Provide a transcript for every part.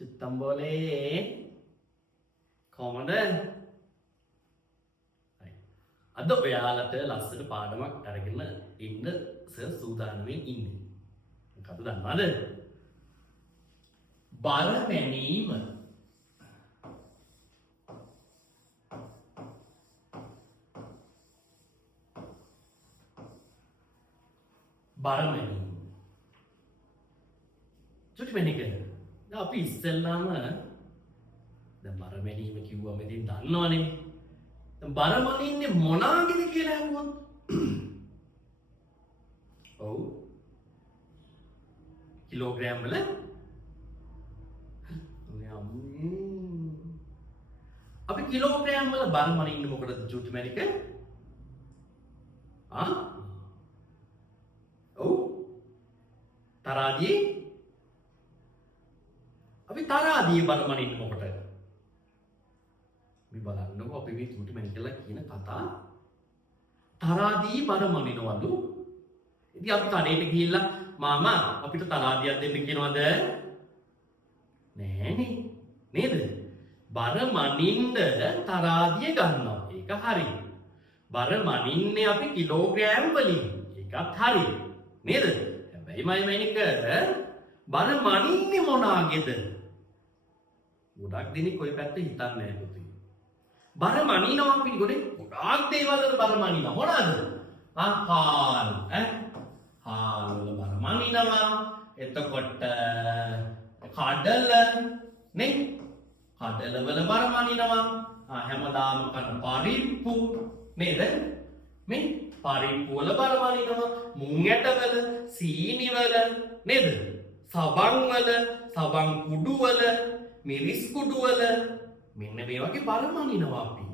Boleh කොහොමද? අද ඔයාලට ලස්සන පාඩමක් අරගෙන ඉන්න සර් සූදානම්ෙන් ඉන්නේ. මොකද දන්නවද? බර මැනීම. බර මැනීම. චුටි මැනික. දැන් අපි ඉස්සෙල්ලාම දැන් බර මැනීම කිව්වම ඉතින් දන්නවනේ. දැන් බර මනින්නේ මොනාගෙද කියලා අහුවොත් ඔව් කිලෝග්‍රෑම් වල අපි කිලෝග්‍රෑම් වල බර මනින්නේ මොකටද චුටි මැනික? ඔව් තරාදියේ අපි තරාදියේ බර මනින්නේ මොකටද? අපි බලන්නකෝ අපි මේ චුටි මැනිකලා කියන කතා තරාදී බර මනිනවලු. ඉතින් අපි කඩේට ගිහිල්ලා මාමා අපිට තරාදියක් දෙන්න කියනවද? නෑනේ. නේද? බර මනින්න තරාදිය ගන්නවා. ඒක හරි. බර මනින්නේ අපි කිලෝග්‍රෑම් වලින්. ඒකත් හරි. නේද? හැබැයි මයිමනික බර මනින්නේ මොනාගේද? ගොඩක් දෙනෙක් ඔය පැත්ත හිතන්නේ නැහැ පුතේ. බර මනිනවා අපි ගොඩේ ගොඩාක් දේවල් වල බර මනිනවා. මොනවාද? හාල් හාල් වල බර මනිනවා. එතකොට කඩල නේ? කඩල වල බර මනිනවා. හැමදාම කන පරිප්පු නේද? මේ පරිප්පු වල බර මනිනවා. මුං ඇටවල, සීනි වල නේද? සබන් වල, සබන් කුඩු වල, මිරිස් කුඩු වල මෙන්න මේ වගේ බර මනිනවා අපි.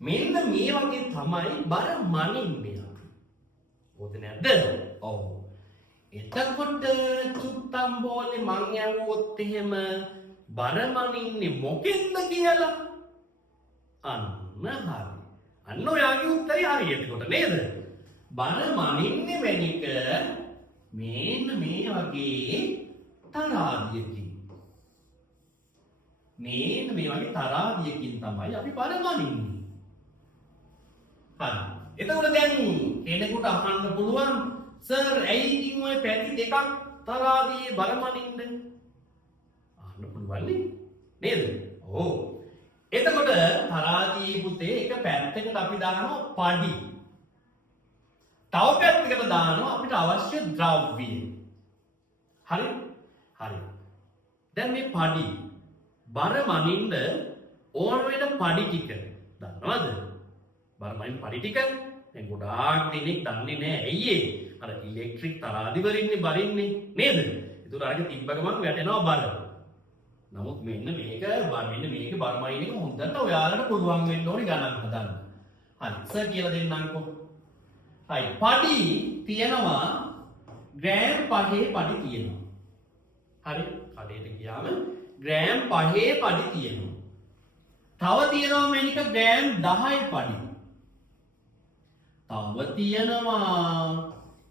මෙන්න මේ වගේ තමයි බර මනින්නේ අපි. හොඳ නැද්ද? ඔව්. එතකොට චුට්ටම් බෝලේ මං යවුවොත් එහෙම බර මනින්නේ මොකෙන්ද කියලා? අන්න හරි. අන්න ඔයාගේ උත්තරය හරි එතකොට නේද? බර මනින්නේ මැනික මෙන්න මේ වගේ තරාදියකින්. මේන්න මේ වගේ තරාදියකින් තමයි අපි බර මනින්නේ. හරි. එතකොට දැන් කෙනෙකුට අහන්න පුළුවන් සර් ඇයි ඉතින් ඔය පැති දෙකක් තරාදියේ බර මනින්න? අහන්න පුළුවන් නේද? ඔව්. එතකොට තරාදියේ පුතේ එක පැත්තකට අපි දානවා පඩි. තව පැත්තකට දානවා අපිට අවශ්‍ය ද්‍රව්‍ය. හරි? හරි. දැන් මේ පඩි බර මනින්න ඕන වෙන පඩි ටික දන්නවද? බර මනින්න පඩි ටික දැන් ගොඩාක් දෙනෙක් දන්නේ නැහැ. ඇයි ඒ? අර ඉලෙක්ට්‍රික් තරාදි වලින්නේ බරින්නේ නේද? ඒතර අරගෙන තිබ්බ ගමන් වැටෙනවා බර. නමුත් මෙන්න මේක මේක බර මනින්න එක හොඳට ඔයාලට පුළුවන් වෙන්න ඕනේ ගණන් හදන්න. හරි. සර් කියලා දෙන්නම්කෝ. හරි. පඩි තියෙනවා ග්‍රෑම් 5 පඩි තියෙනවා. හරි. කඩේට ගියාම ග්‍රෑම් 5 පඩි තියෙනවා. තව තියෙනවා මේනික ග්‍රෑම් 10 පඩි. තව තියෙනවා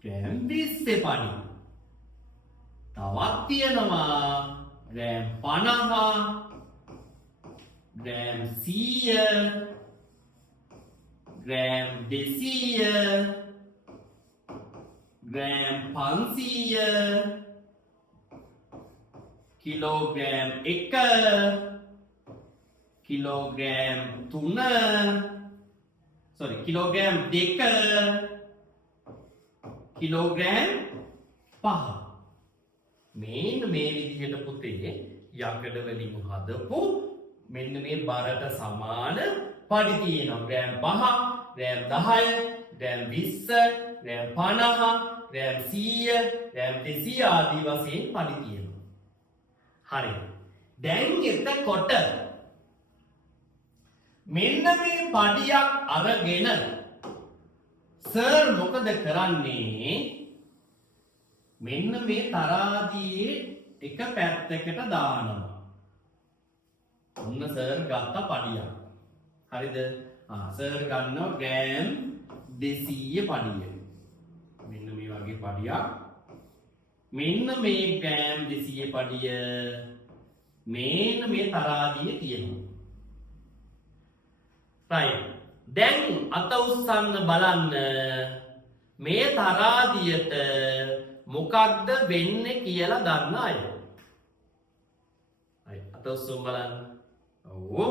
ග්‍රෑම් 20 පඩි. තවත් තියෙනවා gram 50, gram 100, gram 200, gram 500, kilogram 1, kilogram 3, kilogram 2, kilogram 5. මේන්න මේ විදිහට පුතේ යකඩ වලින් හදපු මෙන්න මේ බරට සමාන පඩි තියෙනවා. Gram 5, gram 10, gram 20, gram 50, gram 100, gram 200 ආදී වශයෙන් පඩි තියෙනවා. හරි. දැන් එතකොට මෙන්න මේ පඩියක් අරගෙන සර් මොකද කරන්නේ? මෙන්න මේ තරාදියේ එක පැත්තකට දානවා. ඔන්න සර් ගත්ත පඩියක්. හරිද? සර් ගන්නවා ග්‍රෑම් 200 පඩිය. මෙන්න මේ වගේ පඩියක්. මෙන්න මේ ග්‍රෑම් 200 පඩිය මේන්න මේ තරාදිය තියෙනවා. right. දැන් අත උස්සන්න බලන්න මේ තරාදියට මොකක්ද වෙන්නේ කියලා දන්න අය. right. අත උස්සමු බලන්න. ඔව්.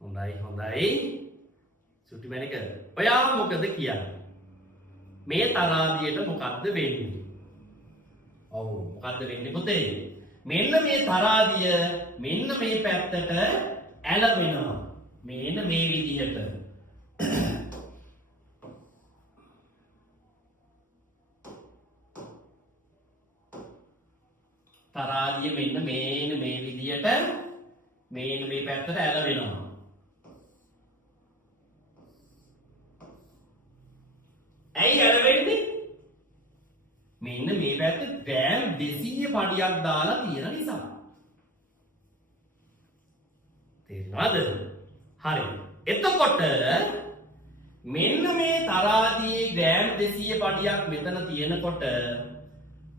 හොඳයි. සුටි මැනික. ඔයා මොකද කියන්නේ? මේ තරාදියට මොකක්ද වෙන්නේ? ඔව් මොකක්ද වෙන්නේ පුතේ? මෙන්න මේ තරාදිය මෙන්න මේ පැත්තට ඇලවෙනවා. මෙන්න මේ විදිහට. තරාදිය මෙන්න මේ විදිහට මෙන්න මේ පැත්තට ඇලවෙනවා. ඇයි ඇලවෙන්නේ? මෙන්න මේ පැත්තේ ග්‍රෑම් 200 පඩියක් දාලා තියෙන නිසා. තේරෙනවද? හරි. එතකොට මෙන්න මේ තරාදියේ ග්‍රෑම් 200 පඩියක් මෙතන තියෙනකොට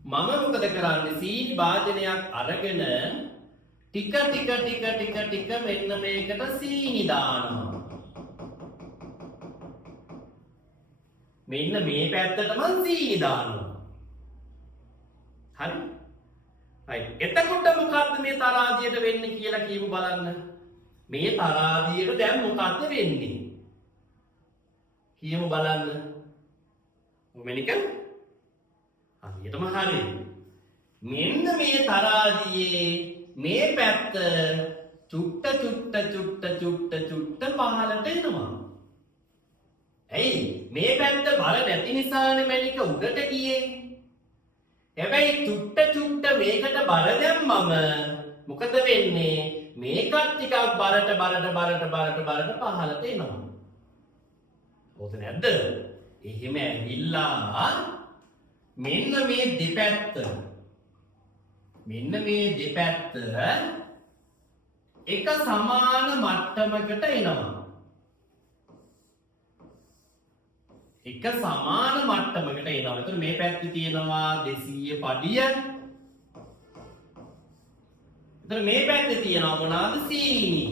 මම මොකද කරන්නේ? සීනි භාජනයක් අරගෙන ටික මෙන්න මේකට සීනි දානවා. මෙන්න මේ පැත්තට මම සීනි දානවා. හරි. right. එතකොට මොකද්ද මේ තරාදියට වෙන්නේ කියලා කියමු බලන්න. මේ තරාදියට දැන් මොකද්ද වෙන්නේ? කියමු බලන්න. මොමෙනික? හරියටම හරි. මෙන්න මේ තරාදියේ මේ පැත්ත චුට්ට පහළට එනවා. ඇයි? මේ පැත්ත බර නැති නිසානේ මැනික උඩට ගියේ. හැබැයි චුට්ට මේකට බර දැම්මම මොකද වෙන්නේ? මේකත් ටිකක් බරට පහළට එනවා. ඕක නැද්ද? එහෙම ඇවිල්ලා මෙන්න මේ දෙපැත්ත එක සමාන මට්ටමකට එනවා. එක සමාන මට්ටමකට එනවා. එතකොට මේ පැත්තේ තියෙනවා 200 පඩිය. එතකොට මේ පැත්තේ තියෙනවා මොනවාද? සීනි.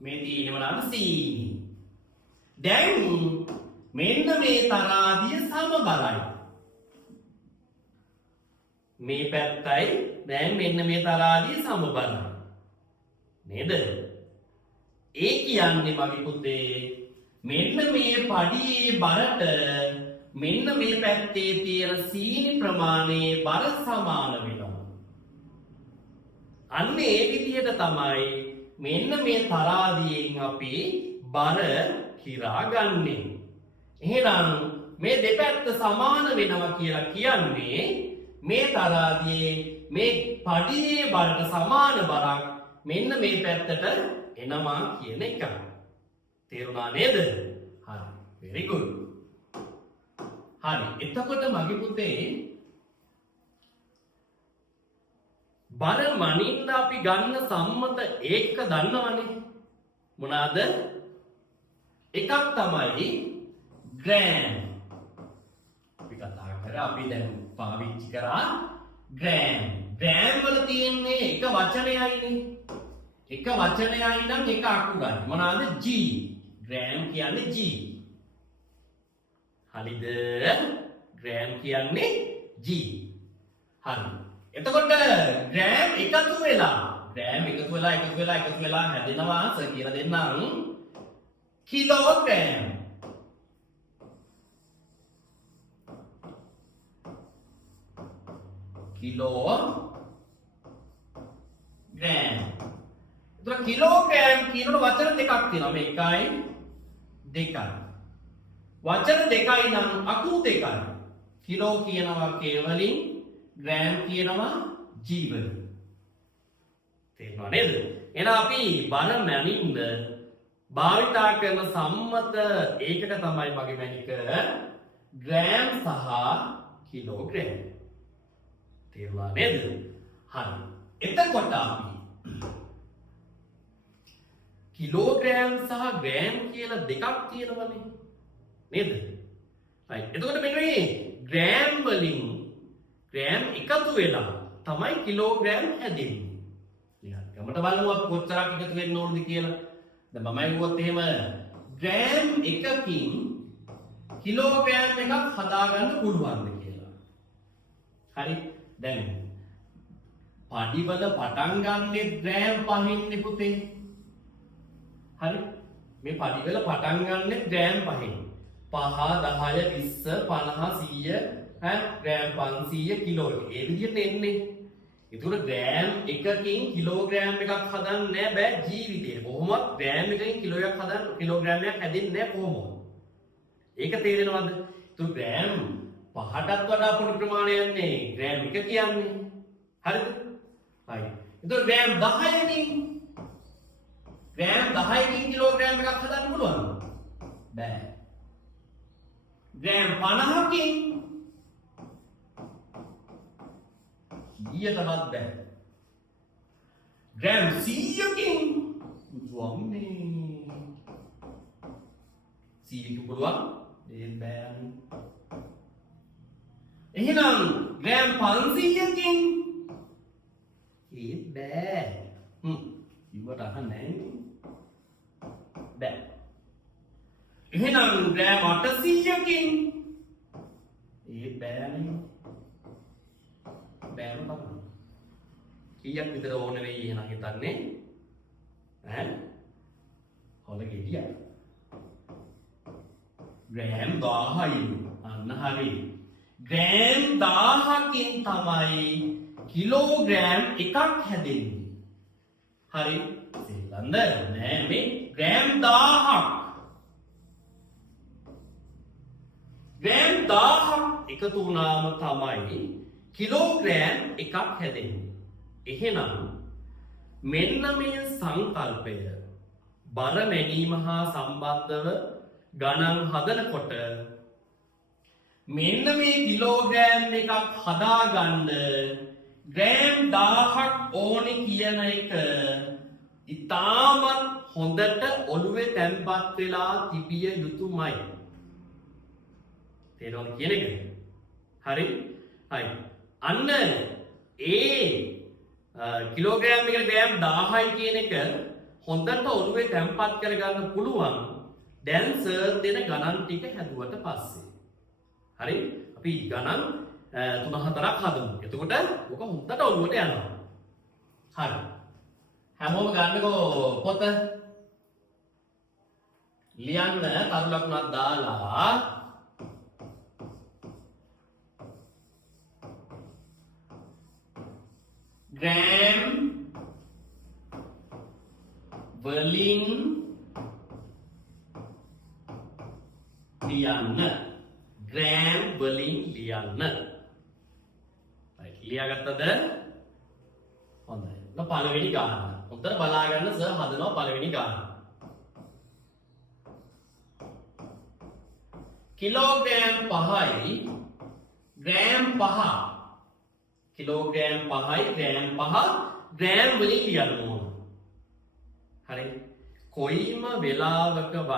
මේ තියෙන්නේ මොනවාද? සීනි. දැන් මෙන්න මේ තරාදිය සමබරයි. මේ පැත්තයි දැන් මෙන්න මේ තරාදිය සමබරයි. නේද? ඒ කියන්නේ මගේ පුතේ මෙන්න මේ පඩියේ බරට මෙන්න මේ පැත්තේ තියෙන සීනි ප්‍රමාණයේ බර සමාන වෙනවා. අන්න ඒ විදිහට තමයි මෙන්න මේ තරාදියෙන් අපි බර කිරා ගන්නෙ. එහෙනම් මේ දෙපැත්ත සමාන වෙනවා කියලා කියන්නේ මේ තරාදියේ මේ පඩියේ බරට සමාන බරක් මෙන්න මේ පැත්තට එනවා කියන එක. තේරුණා නේද? හරි. very good. හරි. එතකොට මගේ පුතේ බර මනින්න අපි ගන්න සම්මත ඒකක දන්නවනේ. මොනවාද? එකක් තමයි ග්‍රෑම්. අපි කතා කරා අපි දැන් පාවිච්චි කරා ග්‍රෑම්. ග්‍රෑම් වල තියෙන්නේ එක වචනයයිනේ. එක වචනයයි නම් එක අකුරයි. මොනවාද? G. ග්‍රෑම් කියන්නේ G. හරිද? ග්‍රෑම් කියන්නේ G. හරි. එතකොට ග්‍රෑම් එකතු වෙලා හැදෙනවා කියලා දෙන්නම් කිලෝග්‍රෑම්. කිලෝග්‍රෑම්. එතකොට කිලෝග්‍රෑම් කියනකොට වචන දෙකක් තියෙනවා. මේකයි දෙකයි. වචන දෙකයි නම් අකුරු දෙකයි. කිලෝ කියනවා K වලින්, ග්‍රෑම් කියනවා G වලින්. තේරුණා නේද? එහෙනම් අපි බර මැනින්න භාවිතා කරන සම්මත ඒකක තමයි මගේ මැනික ග්‍රෑම් සහ කිලෝග්‍රෑම්. තේරුණා නේද? හරි. එතකොට අපි කිලෝග්‍රෑම් සහ ග්‍රෑම් කියලා දෙකක් තියෙනවනේ. නේද? හරි. එතකොට මෙන්න මේ ග්‍රෑම් වලින් ග්‍රෑම් එකතු වෙලා තමයි කිලෝග්‍රෑම් හැදෙන්නේ. නිකන් ගමට බලමු අපි කොච්චරක් එකතු වෙන්න ඕනද කියලා. දැන් මමයි ගුවොත් එහෙම ග්‍රෑම් එකකින් කිලෝග්‍රෑම් එකක් හදාගන්න පුළුවන්ද කියලා. හරි. දැන් පඩිවල පටන් ගන්නෙ ග්‍රෑම් 5න් පුතේ. හරි. මේ පඩිවල පටන් ගන්නෙ ග්‍රෑම් 5න්. 5 10 20 50 100 ග්‍රෑම් 500 කිලෝ ඒ විදිහට එන්නේ. ඒතකොට ග්‍රෑම් එකකින් කිලෝග්‍රෑම් එකක් හදන්න බෑ ජීවිතේ. කොහොමවත් ග්‍රෑම් එකකින් කිලෝයක් හදන්න කිලෝග්‍රෑමයක් හැදෙන්නේ නැහැ කොහොමද? ඒක තේරෙනවද? ඒතකොට ග්‍රෑම් 5ටත් වඩා පොඩි ප්‍රමාණයක් නේ ග්‍රෑම් එක කියන්නේ. හරිද? හරි. ඒතකොට ග්‍රෑම් 10කින් කිලෝග්‍රෑම් එකක් හදන්න පුළුවන්ද? බෑ. ග්‍රෑම් 50කින් ඊයටවත් බෑ. ග්‍රෑම් 100කින් වම්නේ 100කින් පුළුවන් ඒ බෑනේ. එහෙනම් ග්‍රෑම් 500කින් ඒ බෑ. ඉවට අහන්නේ බෑ. එහෙනම් ග්‍රෑම් 800කින් ඒ බෑනේ. බෑම තමයි. කීයක් විතර ඕන වෙයි එහෙනම් හිතන්නේ? ඈ? හොල ගෙඩිය. ග්‍රෑම් 1000යි. අන්න හරි. ග්‍රෑම් 1000කින් තමයි කිලෝග්‍රෑම් එකක් හැදෙන්නේ. හරි. සෙල්ලම්ද නෑ මේ ග්‍රෑම් 1000ක්. ග්‍රෑම් 1000ක් එකතු වුණාම තමයි කිලෝග්‍රෑම් එකක් හැදෙන්නේ. එහෙනම් මෙන්න මේ සංකල්පය බර මැනීම හා සම්බන්ධව ගණන් හදනකොට මෙන්න මේ කිලෝග්‍රෑම් එකක් හදාගන්න ග්‍රෑම් 1000ක් ඕනේ කියන එක ඉතාමත් හොඳට ඔළුවේ තැන්පත් වෙලා තිබිය යුතුමයි. තේරෙනවද කියන එක? හරි? හරි. අන්න ඒ කිලෝග්‍රෑම් එකට ග්‍රෑම් 1000යි කියන එක හොඳට ඔළුවේ තැම්පත් කරගන්න පුළුවන් දැන් සර් දෙන ගණන් ටික හැදුවට පස්සේ. හරි? අපි ගණන් 3-4ක් හදමු. එතකොට ඔක හොඳට ඔළුවට යනවා. හරි. හැමෝම ගන්නකෝ පොත. ලියන්න කරු ලකුණක් දාලා ග්‍රෑම් වලින් ලියන්න. ග්‍රෑම් වලින් ලියන්න. ලියාගත්තද? හොඳයි. පළවෙනි ගාන. උත්තර බලා ගන්න සර් හදනවා පළවෙනි ගාන. කිලෝග්‍රෑම් 5යි ග්‍රෑම් 5. කිලෝග්‍රෑම් 5යි ග්‍රෑම් 5 ග්‍රෑම් වලින් ලියන්න ඕන. හරි. කොයිම වෙලාවකවත්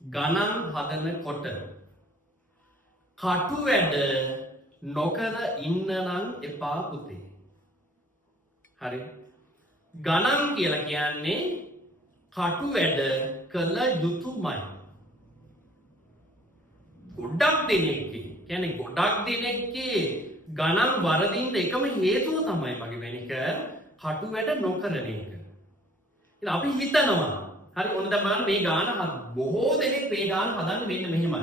ගණන් හදනකොට කටු වැඩ නොකර ඉන්න නම් එපා පුතේ. හරි. ගණන් කියලා කියන්නේ කටු වැඩ කළ යුතුමයි. ගොඩක් දෙනෙක්ගේ කියන්නේ ගොඩක් දෙනෙක්ගේ ගණන් වරදින්න එකම හේතුව තමයි මගේ වෙනික කටු වැඩ නොකරන එක. ඉතින් අපි හිතනවා හරි ඔන්න දැන් බලන්න මේ ගාන බොහෝ දෙනෙක් මේ ගාන හදන්න මෙන්න මෙහෙමයි.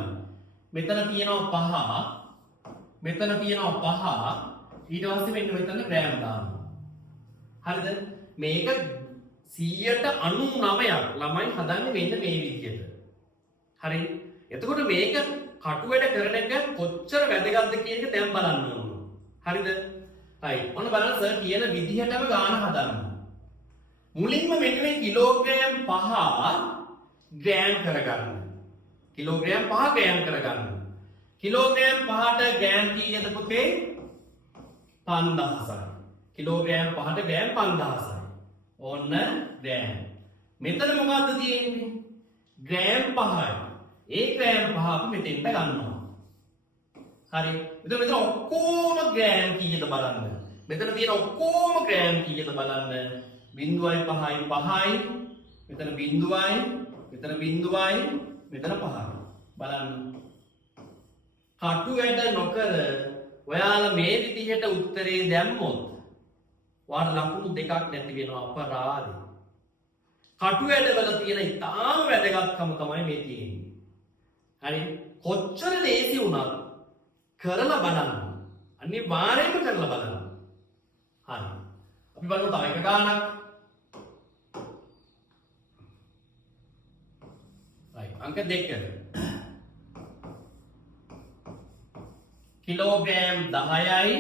මෙතන තියෙනවා 5 මෙතන තියෙනවා 5 ඊට පස්සේ මෙන්න මෙතන ග්‍රෑම් දානවා. හරිද? මේක 199ක් ළමයි හදන්නේ මෙන්න මේ විදිහට. හරි. එතකොට මේක කටු වැඩ කරන එක කොච්චර වැදගත්ද කියන එක දැන් බලන්න ඕන. හරිද? හරි. ඔන්න බලන්න සර් කියන විදිහටම ගාන හදන්න. මුලින්ම මෙන්න මේ කිලෝග්‍රෑම් 5 ග්‍රෑම් කරගන්න. කිලෝග්‍රෑම් 5 ග්‍රෑම් කරගන්න. කිලෝග්‍රෑම් 5ට ග්‍රෑම් කීයද පුතේ? 5000යි. කිලෝග්‍රෑම් 5ට ග්‍රෑම් 5000යි. ඔන්න ග්‍රෑම්. මෙතන මොකද්ද තියෙන්නේ? ග්‍රෑම් 5යි. ඒ ග්‍රෑම් පහ අපි මෙතෙන්ට ගන්නවා. හරි. එතකොට මෙතන ඔක්කොම ග්‍රෑම් කීයද බලන්න. මෙතන තියෙන ඔක්කොම ග්‍රෑම් කීයද බලන්න. 0.5යි 5යි. මෙතන 0යි. මෙතන 0යි. මෙතන 5යි. බලන්න. කටු වැඩ නොකර ඔයාලා මේ විදිහට උත්තරේ දැම්මොත් ඔයාලට ලකුණු දෙකක් නැති වෙනවා අපරාධ. කටු වැඩවල තියෙන ඉතාම වැදගත්කම තමයි මේ තියෙන්නේ. හරි. කොච්චර ලේසි වුණත් කරලා බලන්න. අනිවාර්යයෙන්ම කරලා බලන්න. හරි. අපි බලමු තව එක ගානක්. right. අංක 2. කිලෝග්‍රෑම් 10යි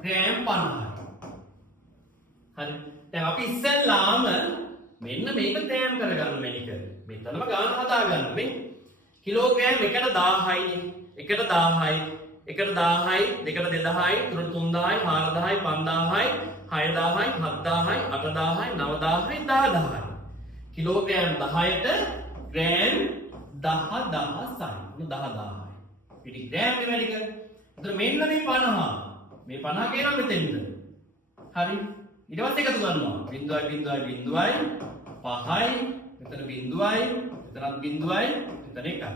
ග්‍රෑම් 50යි. හරි. දැන් අපි ඉස්සෙල්ලාම මෙන්න මේක ග්‍රෑම් කරගන්න මේක. මෙතනම ගාන හදාගන්න මේ. කිලෝග්‍රෑම් 1ට 1000යි. 1ට 1000යි. 1ට 1000යි. 2ට 2000යි. 3ට 3000යි. 4000යි. 5000යි. 6000යි. 7000යි. 8000යි. 9000යි. 10000යි. කිලෝග්‍රෑම් 10ට ග්‍රෑම් 10000යි. 10000යි. පිටි ග්‍රෑම් නෙමෙයික. එතන මෙන්න මේ 50. මේ 50 කියනවා මෙතෙන්ද. හරි. ඊට පස්සේ එකතු කරනවා. 0.0.0යි 5යි. මෙතන 0යි. මෙතනත් 0යි. මෙතන 1යි.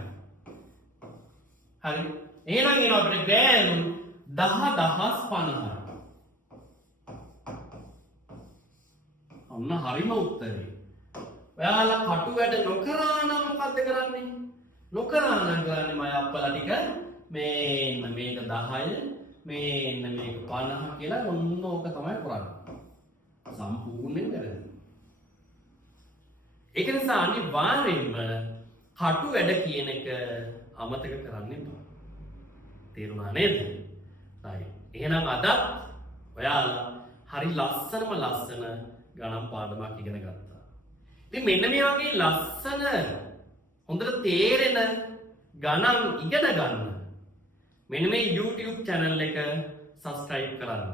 හරි. එහෙනම් එනවා අපිට ග්‍රෑම් 10050යි. ඔන්න හරිම උත්තරේ. ඔයාලා කටු වැඩ නොකරා නම් මොකද්ද කරන්නේ? නොකරා නම් කරන්නේ මම අප්පලා ටික මේන්න මේක 10 මේන්න මේක 50 කියලා ඔන්න ඕක තමයි කරන්නේ. සම්පූර්ණයෙන් වැරදි. ඒක නිසා අනිවාර්යෙන්ම කටු වැඩ කියන එක අමතක කරන්න එපා. තේරුණා නේද? හරි. එහෙනම් අද ඔයාලා හරි ලස්සන ගණන් පාඩමක් ඉගෙන ගත්තා. ඉතින් මෙන්න මේ වගේ ලස්සන හොඳට තේරෙන ගණන් ඉගෙන ගන්න මෙන්න මේ YouTube channel එක subscribe කරන්න.